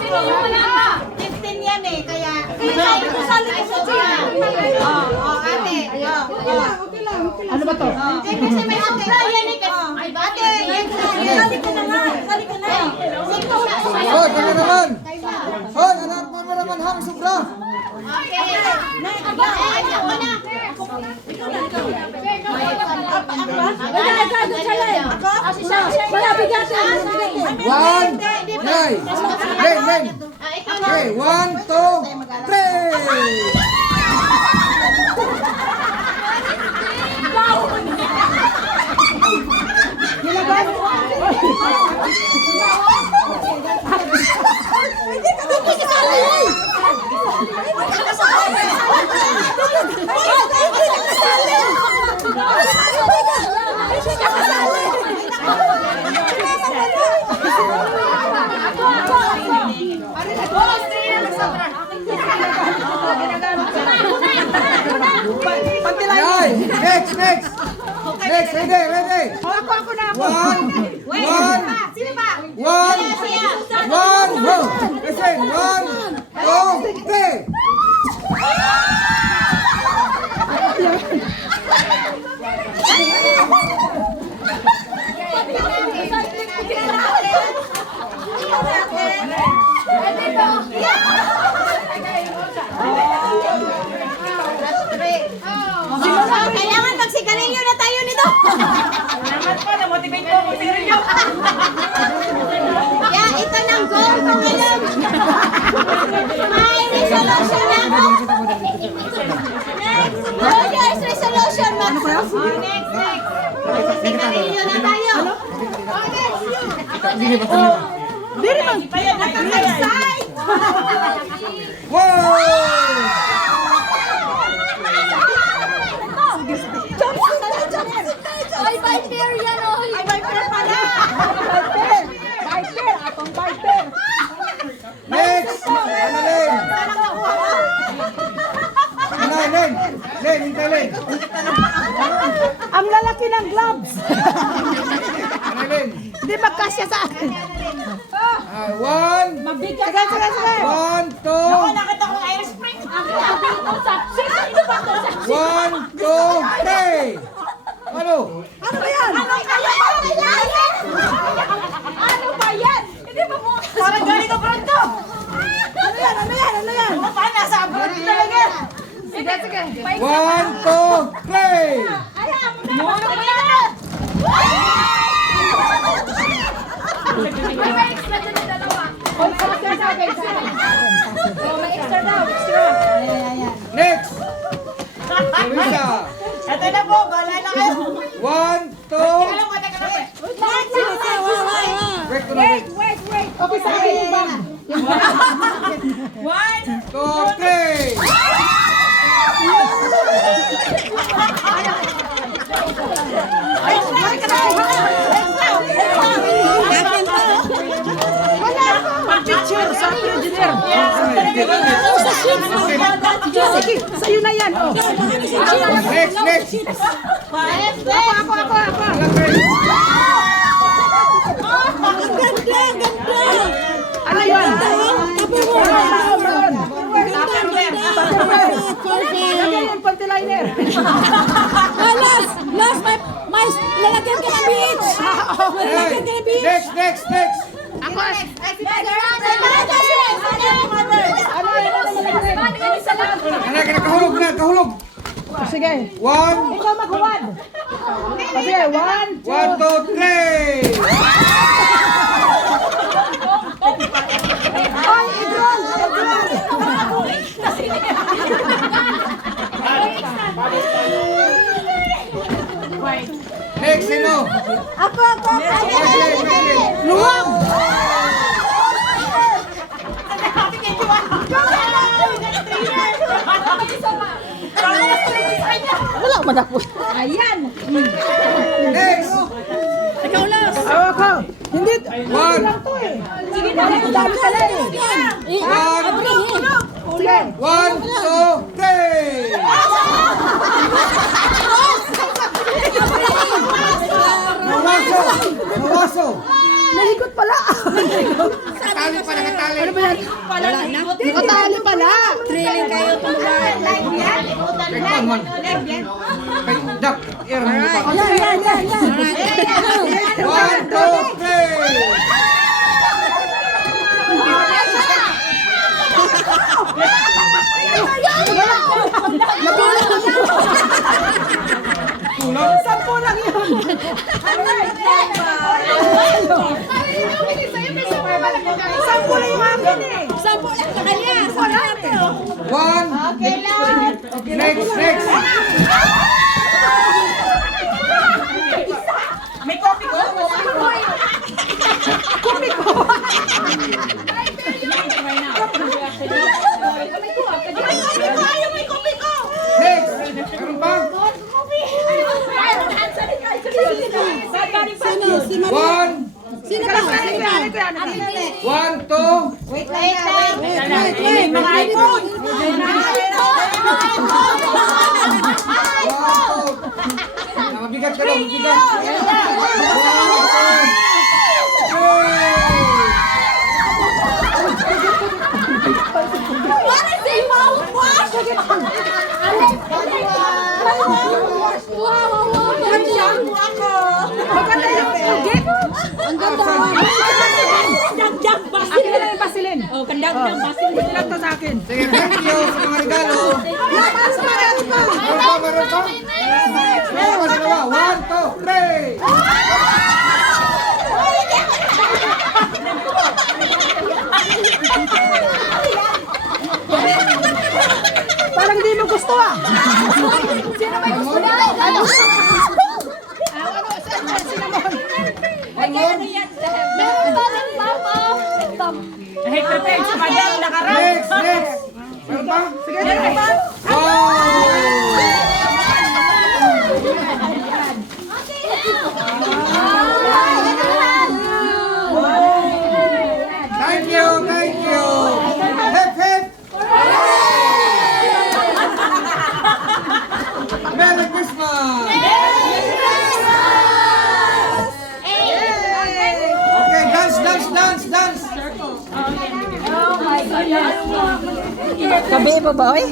15 yan eh, kaya... Sabi ko sa ate. Ano ba to? Kasi may sobra yan eh. Ate, sali ko na nga. Oh, tama naman. Oh, anak mo naman hang sobra. Okay. One, nine. Okay, 1, 2, 3. Next, ready. Ako na ako. One, go. Listen, 1, 2, 3. Kailangan magsigarilyo na tayo nito. Salamat po, na-motivate po ako sigarilyo. Kaya ito ng goal ko ngayon. May resolution ako. New Year's resolution. Next. Magsigarilyo na tayo. Diri bang payag na Excite! Wow! Ay, by pair yan, oy. Ay, by pair pala. By pair. Atong by pair. Next! Len, hintay Len. Ang lalaki ng gloves. Len. Hindi magkasya sa akin. 1, Mabigat. Sige. 1, 2, Nakita ko Irish Spring. 1, 2, 3. Ano? Ano ba yan? Ano ba yan? Hindi ba mo? Parang galing abroad to. Ano yan? Ano pa? Nasa abroad talaga. Sige. 1, 2, 3. Ano ba yan? Next! Teresa. Ito na po, bala na kayo. 1, 2. Alam mo, teka lang. Wait ko na wait. Wait. Okay, sa akin yung bag. 2, 3. Pag-picture sa engineer. Sige, sa'yo na yan. Oh. Next. Ako. Ano yan? Lagyan yung panty-liner. Last, may lalagyan ka ng beach. Lalagyan ka ng beach. Next. Ako. Anak, kahulog. Sige. 1, Ikaw maghuwad. Sige, 1, 2, 3. Ay, i-drone! Next, sino? Ako. Luwag! Wala ko na po. Ayan! Next! Ikaw lang! Ako! Hindi! 1, Lang to eh! Sige na! Dami pala eh! Sige! 1, 2, 3. Nawaso. Nalikot pala. Katali pa, nakatali. Ano ba yan? Wala na. Nakatali pala. Thrilling kayo tulugan. Come on. Kay Dak, air mo pa. Yan. 1, 2, 3. Kulang. 10 lang yun. Sampu lang yung akin eh. 10 lang sa kanya. Sa kanya. 1. Okay lang. Next. May kopi ko. Next. Meron pa? Sino? Si Maria. 1, Sino ba? 1, 2. Wait lang. Wait. Mga iPhone. Mabigat ka daw, mabigat. Maganda yung gift. Ang ganda. Dagdag Akin na lang yung basilin. Oh, kandagdag basil. Pwede lang to sa akin. Sige, thank you sa mga regalo. Labas pa. Meron pa? Dalawa. 1, 2, 3. Parang di mo gusto ah. Sino may gusto na? One more. Meron ba ng mama? Hey, pretend si Madam nakarap. Next. Meron pa? Sige, meron pa. Thank you. Hip, hip. Merry Christmas. Okay, dance. Kabe ba ba? Oo.